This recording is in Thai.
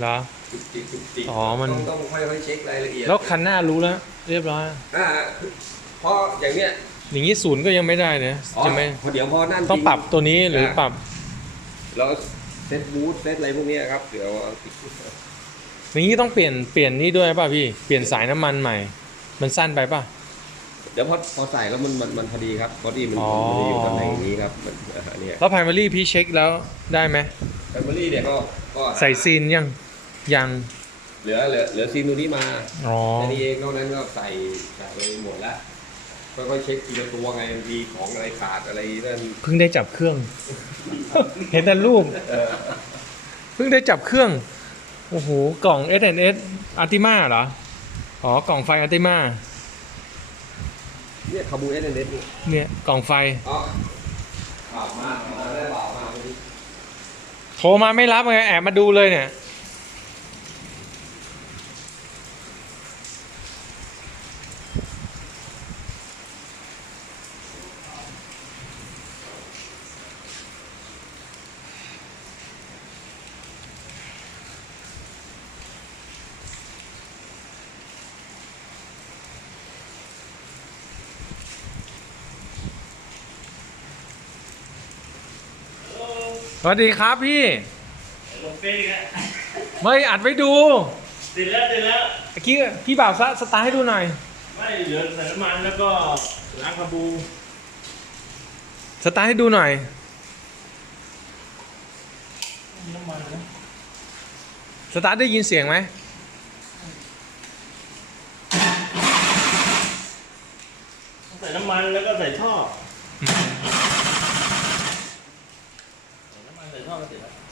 เหรอ จุกจิกจุกจิกอ๋อมัน ต้องต้องค่อยๆเช็ครายละเอียดแล้วคันหน้ารู้แล้ว เรียบร้อยอ่าเพราะอย่างเนี้ยอย่างนี้ศูนย์ก็ยังไม่ได้นะอ๋อใช่ไหมพอเดี๋ยวพอนั่นต้องจริ ปรับตัวนี้หรือปรับแล้วเซตบูทเซตอะไรพวกเนี้ยครับ เดี๋ยวอย่างนี้ต้องเปลี่ยนเปลี่ยนนี่ด้วยป่ะพี่เปลี่ยนสายน้ำมันใหม่ มันสั้นไปป่ะ เดี๋ยวพอพอใส่แล้วมันมันมันพอดีครับพอดีมันอ๋อ มันจะอยู่ตำแหน่งนี้ครับมันอ่าเนี่ยแล้ว primary พี่เช็คแล้วได้ไหมแฟมิลี่เนี่ยก็ก็ใส่ซีนยัง ยังเหลือเหลือเหลือซีนตัวนี้มาอ๋อ แค่นี้เองนอกนั้นก็ใส่ใส่ไปหมดแล้วค่อยๆเช็คทีละตัวไงบางทีของอะไรขาดอะไรนั่นเพิ่งได้จับเครื่อง เห็นแต่รูป เออเพิ่งได้จับเครื่อง โอ้โห กล่อง S N S Artima เหรอ อ๋อ กล่องไฟ Artima เนี่ยคาบูเอสเอ็นเอสนี่เนี่ย กล่องไฟ อ๋อเปล่ามาเอาได้เปล่ามาวันนี้โทรมาไม่รับไงแอบมาดูเลยเนี่ย สวัสดีครับพี่ลงตีกันไม่อัดไว้ดูติดแล้วติดแล้วพี่พี่บ่าวซะสตาร์ให้ดูหน่อย ไม่เหลือใส่น้ำมันแล้วก็ล้างกระบูสตาร์ให้ดูหน่อยน้ำมันนะสตาร์ทได้ยินเสียงไหมใส่น้ำมันแล้วก็ใส่ท่อ আমাকে দেয়